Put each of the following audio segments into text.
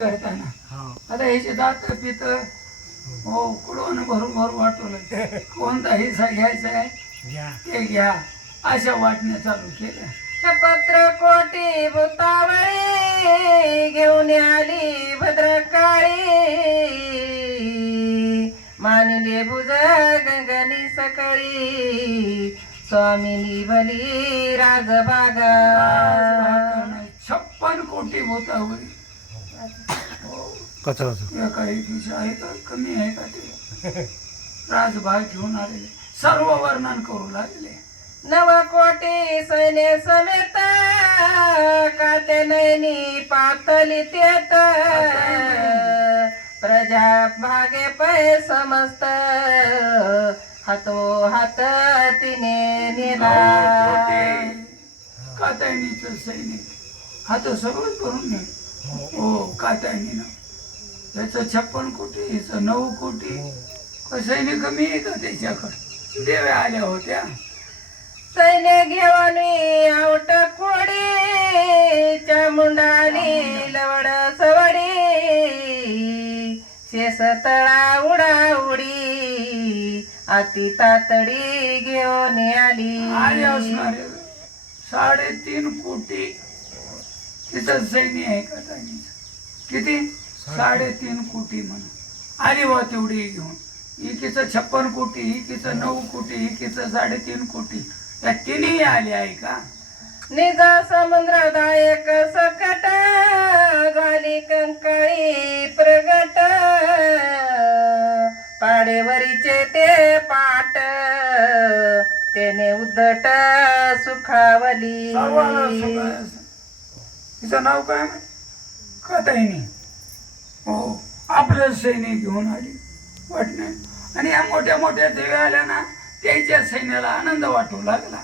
करताना आता ह्याचे दात पित हो कुडून भरून भरून वाटवलं कोणता हिस्सा घ्यायचा आहे ते घ्या अशा वाटण्या चालू केल्या. पत्र कोटी भूतावळी घेऊन आली भद्रकाळी मानिले भुज गंगनी सकळी स्वामिनी भली राजबागा 56 कोटी भूतावळी एका एकीची आहे का कमी आहे का ते राजभाग घेऊन आलेले सर्व वर्णन करू लागले. 9 कोटी सैन्य समेत काते नैनी पातली तेत प्रजा भागे पै समस्त हातो हात तिने नेला. कात्यायनीचं सैनिक हात सगळं करून ने हो कात्यायनीनं त्याचं 56 कोटी हिचं 9 कोटी सैनिक कमी आहे का त्याच्याकडे देव्या आल्या होत्या. सैन्य घेऊन आवट कोडी चामुंडाली लवड सवडी शेष तळा उडा उडी अति तातडी घेऊन आले आली. असणारे 3.5 कोटी तिचं सैन्य आहे का किती 3.5 कोटी म्हणून आली बा तेवढी घेऊन. इकीचं 56 कोटी इकीचं 9 कोटी इकीचं 3.5 कोटी या तिन्ही आले आहे का. निजा समुद्रदायक सकट झाली कंकाळी प्रगट पाडेवरीचे ते पाट तेने उद्धट सुखावली. तिचं नाव काय कात्यायनी हो आपलं सैनिक घेऊन आली वाटणे आणि या मोठ्या मोठ्या देव्या आल्या ना त्याच्या सैन्याला आनंद वाटू लागला.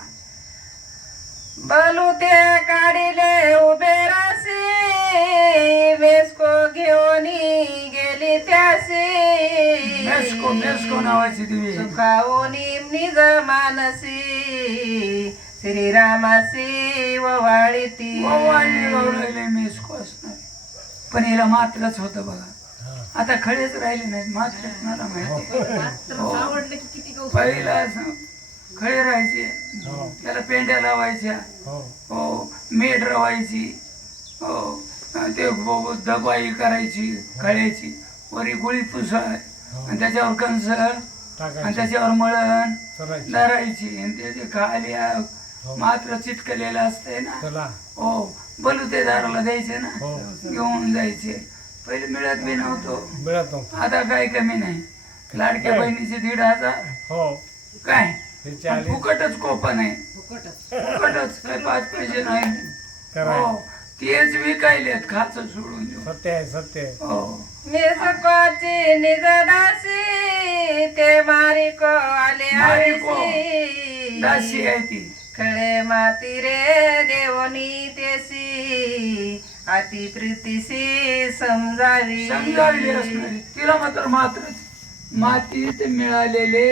बलू ते काढिले उभे राशी वेस्को घेऊन गेली त्याशी मेस्को मेस्को नावाची देवी सुखावूनी निज मानसी श्रीरामासी ववाळी ती वाळली गौरवले मेस्को असणार पण हिला मात्रच होतं बघा. आता खळेच राहिले नाहीत मात्र कुणाला माहिती हो. पहिला असं खळे राहायचे त्याला पेंड्या लावायच्या हो मेढ रवायची हो ते दबाई करायची खळ्याची वरी गोळी पुसळ आणि त्याच्यावर कंस आणि त्याच्यावर मळण धरायची आणि त्याचे खाली मात्र चिटकलेलं असतंय ना हो बलू ते दाराला द्यायचे ना घेऊन जायचे. पहिले मिळत बी नव्हतो आता काही कमी नाही. लाडक्या बहिणीचे 1,500 काय फुकटच कोपन आहे फुकटच काय 5 पैसे नाही हो तेच विकायलेत खाच सोडून देऊ. सत्य हो मेसकोची निजदासी ते मारिको आले दासी आहे ती खळे माती रे देवनी तेसी अति प्रीतीशी समजावी समजावली असणारी तिला मात्र मातीत मिळालेले